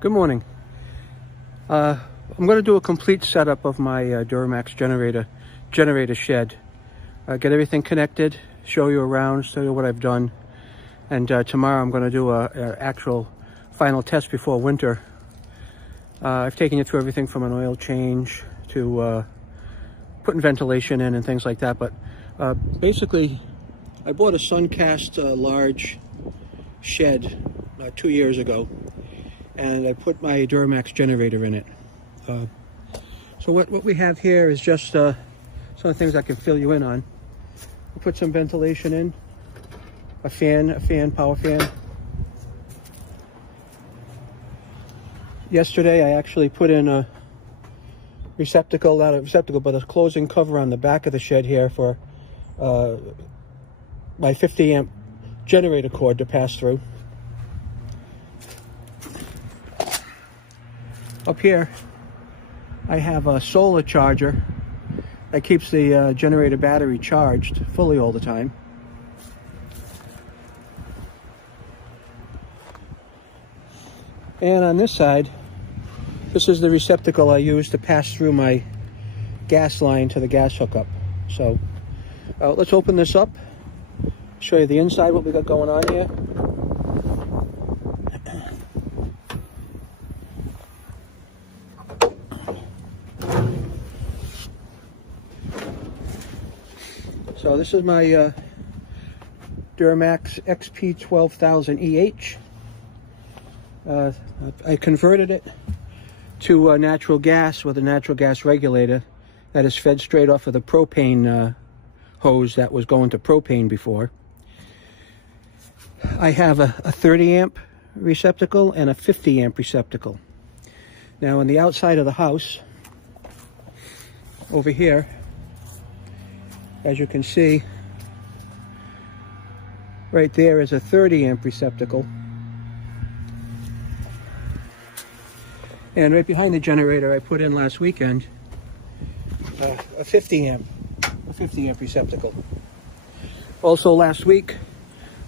Good morning. I'm going to do a complete setup of my Duromax generator shed. Get everything connected, show you around, show you what I've done. And tomorrow I'm going to do an actual final test before winter. I've taken you through everything from an oil change to putting ventilation in and things like that. But basically, I bought a Suncast large shed 2 years ago, and I put my Duromax generator in it. So what we have here is just some of the things I can fill you in on. I put some ventilation in, a power fan. Yesterday I actually put in a receptacle, not a receptacle, but a closing cover on the back of the shed here for my 50 amp generator cord to pass through. Up here I have a solar charger that keeps the generator battery charged fully all the time. And on this side, this is the receptacle I use to pass through my gas line to the gas hookup. So let's open this up, show you the inside, what we got going on here. So this is my Duromax XP 12000 EH. I converted it to natural gas with a natural gas regulator that is fed straight off of the propane hose that was going to propane before. I have a 30 amp receptacle and a 50 amp receptacle. Now on the outside of the house, over here, as you can see, right there is a 30 amp receptacle. And right behind the generator I put in last weekend a 50 amp receptacle. Also last week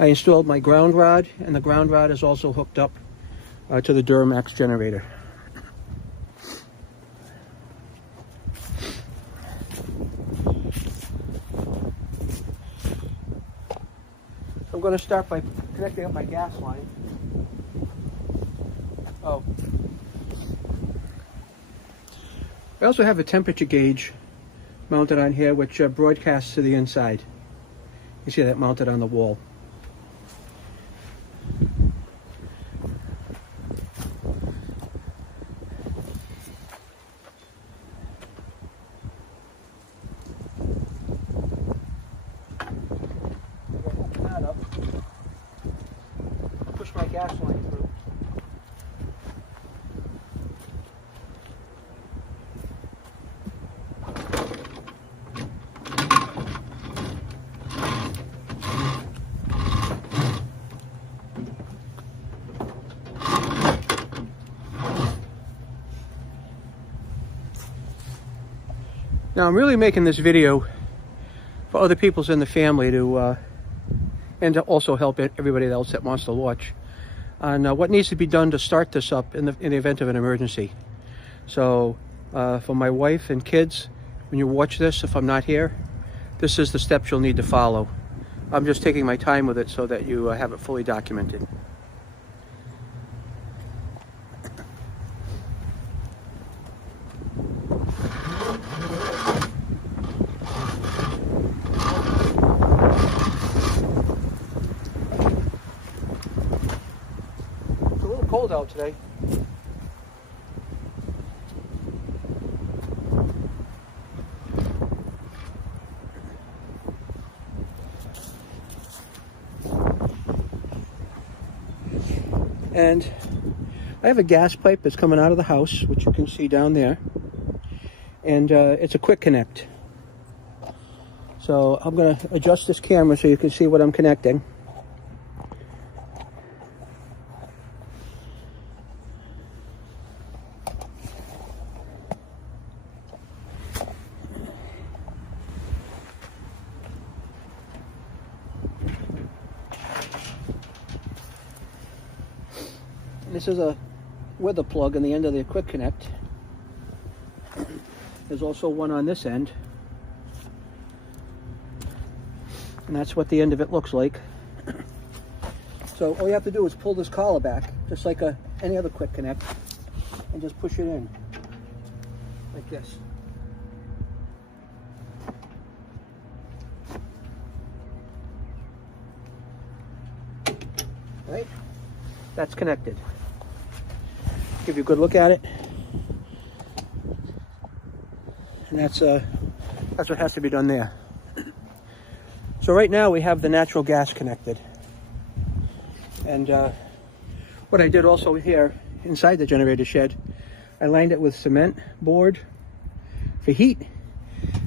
I installed my ground rod, and the ground rod is also hooked up to the Duromax generator. I'm going to start by connecting up my gas line. I also have a temperature gauge mounted on here, which broadcasts to the inside. You see that mounted on the wall. Open that up. Push my gas line through. Now I'm really making this video for other people's in the family and to also help everybody else that wants to watch on what needs to be done to start this up in the event of an emergency. So for my wife and kids, when you watch this, if I'm not here, this is the steps you'll need to follow. I'm just taking my time with it so that you have it fully documented. Cold out today. And I have a gas pipe that's coming out of the house, which you can see down there, and it's a quick connect. So I'm going to adjust this camera so you can see what I'm connecting. This is a with a plug in the end of the quick connect. There's also one on this end, and that's what the end of it looks like. So all you have to do is pull this collar back, just like any other quick connect, and just push it in like this. Right? That's connected. Give you a good look at it. And that's what has to be done there. So right now we have the natural gas connected. And what I did also here inside the generator shed, I lined it with cement board for heat.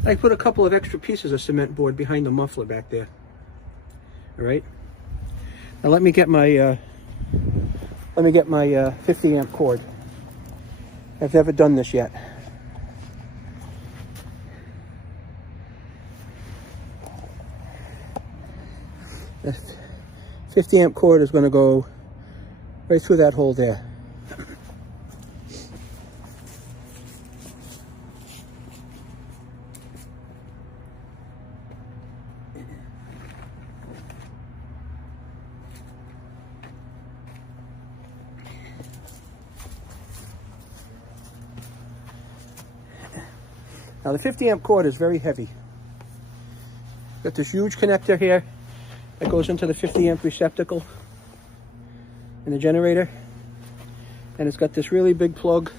I put a couple of extra pieces of cement board behind the muffler back there. All right. Now let me get my 50 amp cord. I've never done this yet. The 50 amp cord is going to go right through that hole there. Now the 50 amp cord is very heavy. Got this huge connector here that goes into the 50 amp receptacle in the generator, and it's got this really big plug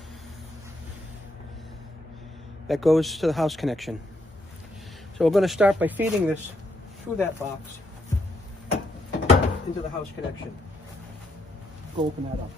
that goes to the house connection. So we're going to start by feeding this through that box into the house connection. Go open that up.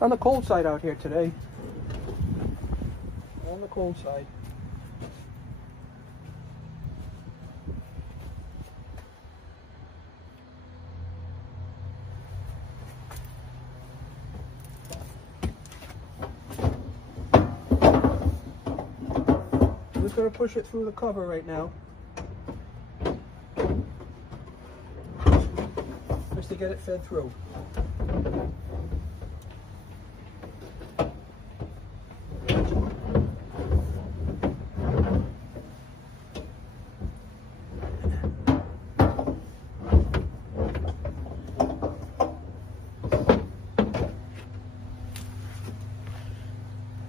On the cold side out here today. On the cold side. I'm just going to push it through the cover right now. Just to get it fed through.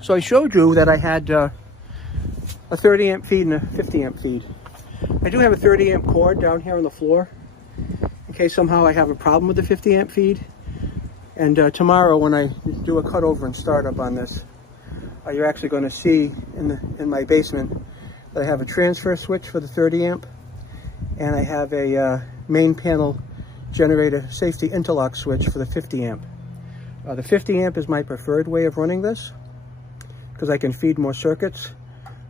So I showed you that I had a 30 amp feed and a 50 amp feed. I do have a 30 amp cord down here on the floor in case somehow I have a problem with the 50 amp feed. And tomorrow when I do a cutover and startup on this, you're actually going to see in my basement that I have a transfer switch for the 30 amp, and I have a main panel generator safety interlock switch for the 50 amp. The 50 amp is my preferred way of running this, because I can feed more circuits.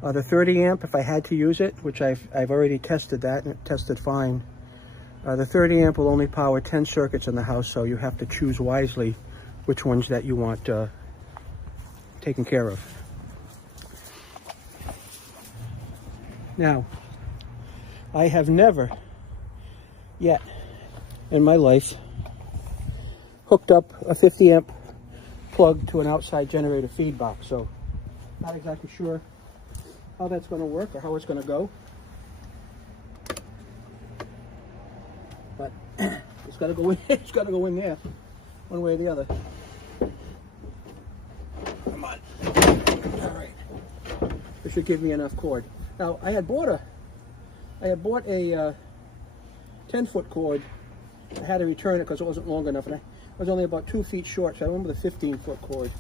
The 30 amp, if I had to use it, which I've already tested that and it tested fine, the 30 amp will only power 10 circuits in the house, so you have to choose wisely which ones that you want taken care of. Now, I have never yet in my life hooked up a 50 amp plug to an outside generator feed box, so not exactly sure how that's going to work or how it's going to go, but it's got to go in. It's got to go in there, one way or the other. Come on! All right, this should give me enough cord. Now I had bought a 10-foot cord. I had to return it because it wasn't long enough, and I was only about 2 feet short, so I went with a 15-foot cord.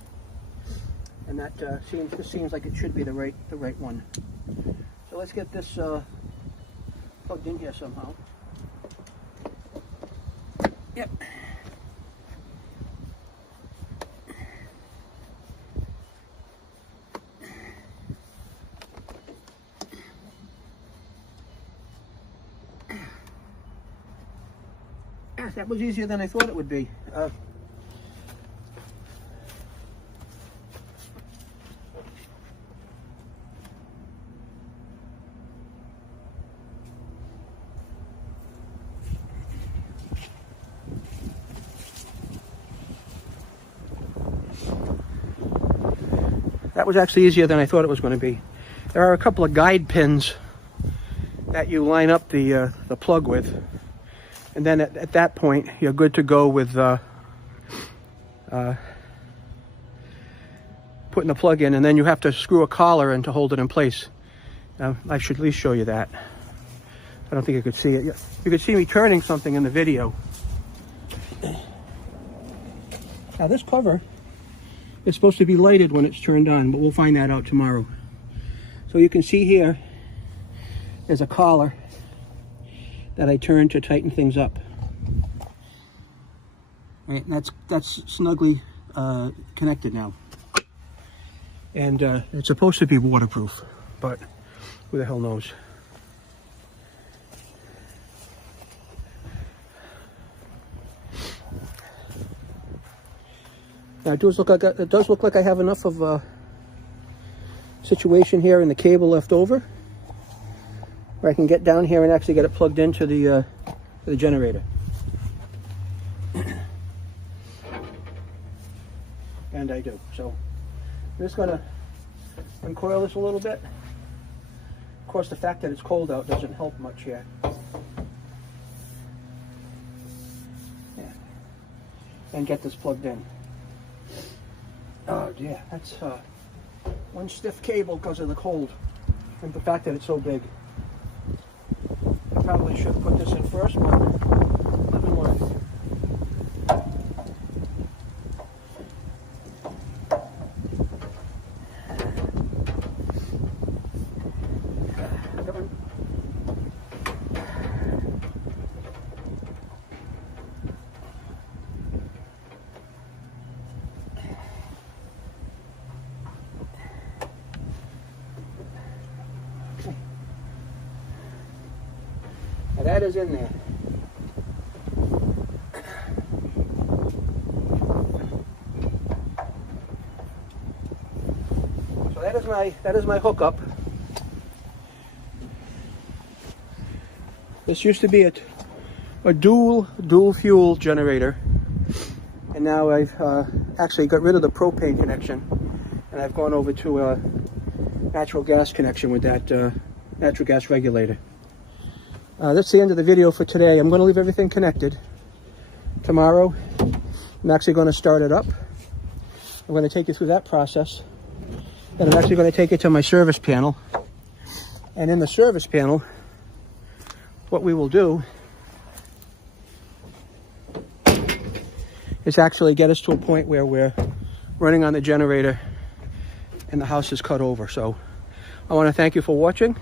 And that seems like it should be the right one. So let's get this plugged in here somehow. Yep. That was easier than I thought it would be. That was actually easier than I thought it was going to be. There are a couple of guide pins that you line up the plug with, and then at that point you're good to go with putting the plug in, and then you have to screw a collar in to hold it in place. I should at least show you that. I don't think you could see it. You could see me turning something in the video. Now this cover is supposed to be lighted when it's turned on, but we'll find that out tomorrow. So you can see here, there's a collar that I turn to tighten things up. Right, and that's snugly connected now. And it's supposed to be waterproof, but who the hell knows? Now it does look like I have enough of a situation here and the cable left over where I can get down here and actually get it plugged into the generator. And I do. So I'm just going to uncoil this a little bit. Of course, the fact that it's cold out doesn't help much here. Yeah. And get this plugged in. Oh dear, that's one stiff cable because of the cold and the fact that it's so big. I probably should have put this in first, but live and learn. Now that is in there. So that is my hookup. This used to be a dual fuel generator, and now I've actually got rid of the propane connection, and I've gone over to a natural gas connection with that natural gas regulator. That's the end of the video for today. I'm going to leave everything connected. Tomorrow, I'm actually going to start it up. I'm going to take you through that process. Then I'm actually going to take it to my service panel. And in the service panel, what we will do is actually get us to a point where we're running on the generator and the house is cut over. So I want to thank you for watching.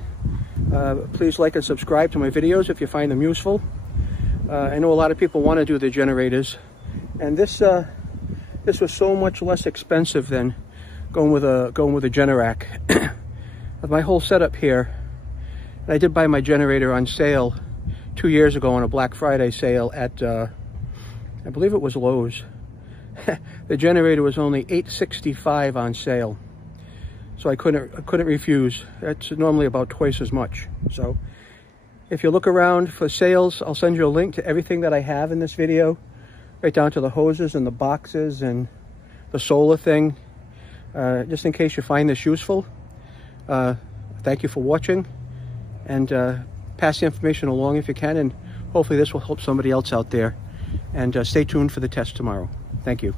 Please like and subscribe to my videos if you find them useful. I know a lot of people want to do the generators, and this was so much less expensive than going with a Generac. My whole setup here, and I did buy my generator on sale 2 years ago on a Black Friday sale at I believe it was Lowe's. The generator was only $8.65 on sale. So I couldn't refuse. That's normally about twice as much. So if you look around for sales, I'll send you a link to everything that I have in this video, right down to the hoses and the boxes and the solar thing, just in case you find this useful. Thank you for watching, and pass the information along if you can, and hopefully this will help somebody else out there. And stay tuned for the test tomorrow. Thank you.